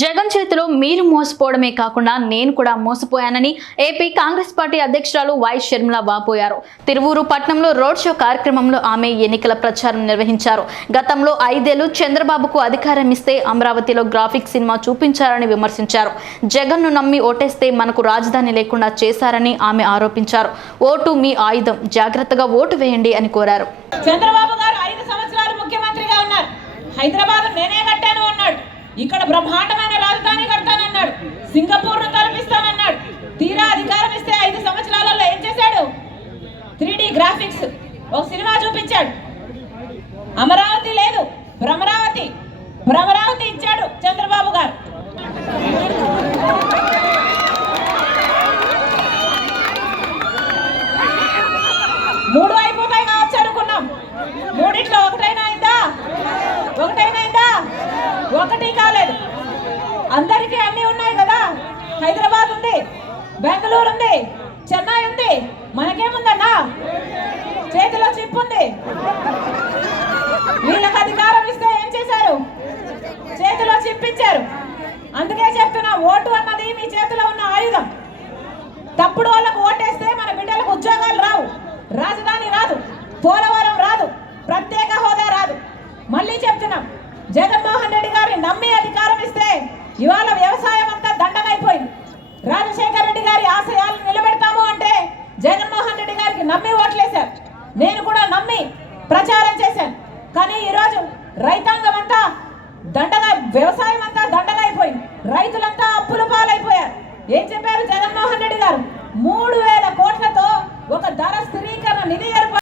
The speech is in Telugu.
జగన్ చేతిలో మీరు మోసపోవడమే కాకుండా నేను కూడా మోసపోయానని ఏపీ కాంగ్రెస్ పార్టీ అధ్యక్షురాలు వై షర్మిల వాపోయారు. తిరువూరు పట్నంలో రోడ్ షో కార్యక్రమంలో ఆమె ఎన్నికల ప్రచారం నిర్వహించారు. గతంలో 5 ఏళ్లు చంద్రబాబుకు అధికారం ఇస్తే అమరావతిలో గ్రాఫిక్ సినిమా చూపించారని విమర్శించారు. జగన్ను నమ్మి ఓటేస్తే మనకు రాజధాని లేకుండా చేశారని ఆమె ఆరోపించారు. ఓటు మీ ఆయుధం, జాగ్రత్తగా ఓటు వేయండి అని కోరారు. చంద్రబాబు గారు 5 సంవత్సరాలు ముఖ్యమంత్రిగా ఉన్నారు. హైదరాబాద్ నేనే కట్టాను అన్నాడు. ఇక్కడ బ్రహ్మాండమైన రాజధాని కడతానన్నాడు. సింగపూర్ను తలపిస్తానన్నాడు. తీరా అధికారం ఇస్తే 5 సంవత్సరాలలో ఏం చేశాడు? 3D గ్రాఫిక్స్ ఒక సినిమా చూపించాడు. అమరావతి లేదు, భ్రమరావతి ఇచ్చాడు చంద్రబాబు గారు. మూడు అయిపోతాయి కావచ్చు అనుకున్నాం. మూడిట్లో ఒకటైనా అయిందా? ఒకటి కాలేదు. అందరికీ అన్ని ఉన్నాయి కదా. హైదరాబాద్ ఉంది, బెంగళూరు ఉంది, చెన్నై ఉంది. మనకేముందన్నా? చేతిలో చిప్ ఉంది. వీళ్ళకి అధికారం ఇస్తే ఏం చేశారు? చేతిలో చిప్ ఇచ్చారు. అందుకే చెప్తున్నా, ఓటు అన్నది మీ చేతిలో ఉన్న ఆయుధం. తప్పుడు వాళ్ళకు ఓటేస్తే మన బిడ్డలకు ఉద్యోగాలు రావు, రాజధాని రాదు, పోలవరం రాదు, ప్రత్యేక హోదా రాదు. మళ్ళీ చెప్తున్నాం, జగన్మోహన్ రెడ్డి గారిని నమ్మి అధికారం ఇస్తే ఇవాళ వ్యవసాయం అంతా దండగైపోయింది. రాజశేఖర రెడ్డి గారి ఆశయాలను నిలబెడతాము అంటే జగన్మోహన్ రెడ్డి గారికి నమ్మి ఓట్లేశారు. నేను కూడా నమ్మి ప్రచారం చేశాను. కానీ ఈరోజు రైతాంగం అంతా వ్యవసాయం అంతా దండగైపోయింది. రైతులంతా అప్పుల పాలైపోయారు. ఏం చెప్పారు జగన్మోహన్ రెడ్డి గారు? 3000 కోట్లతో ఒక ధర స్థిరీకరణ నిధి ఏర్పాటు